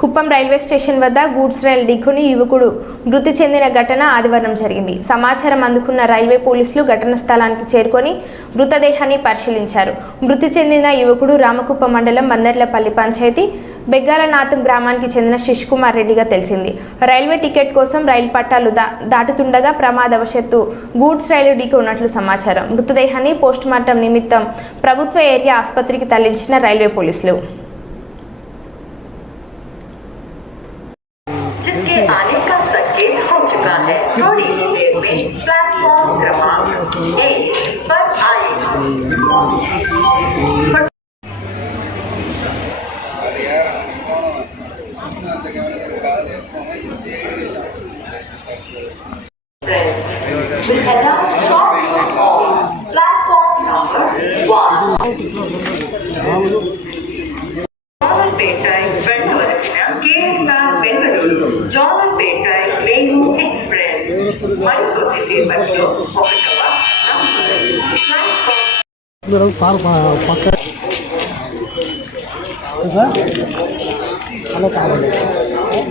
Kuppam railway station వద్ద goods రైలు ఢీకొని యువకుడు మృతి చెందిన ఘటన ఆదివారం జరిగింది. సమాచారం అందుకున్న రైల్వే పోలీసులు ఘటన స్థలానికి చేరుకొని మృతదేహాన్ని పరిశీలించారు. మృతి చెందిన యువకుడు రామకుప్ప మండలం మందర్లపల్లి పంచాయతీ బెగ్గాలనాథం గ్రామానికి చెందిన శిష్ కుమార్ రెడ్డిగా తెలిసింది. రైల్వే టికెట్ కోసం రైలు పట్టాలు దా దాటుతుండగా ప్రమాదవశత్తు గూడ్స్ రైలు ఢీకొన్నట్లు సమాచారం. మృతదేహాన్ని పోస్టుమార్టం నిమిత్తం ప్రభుత్వ ఏరియా ఆసుపత్రికి తరలించిన రైల్వే పోలీసులు. with which platform remarks today, but I. But platform number one. கார் பக்க நல்லா காரணம்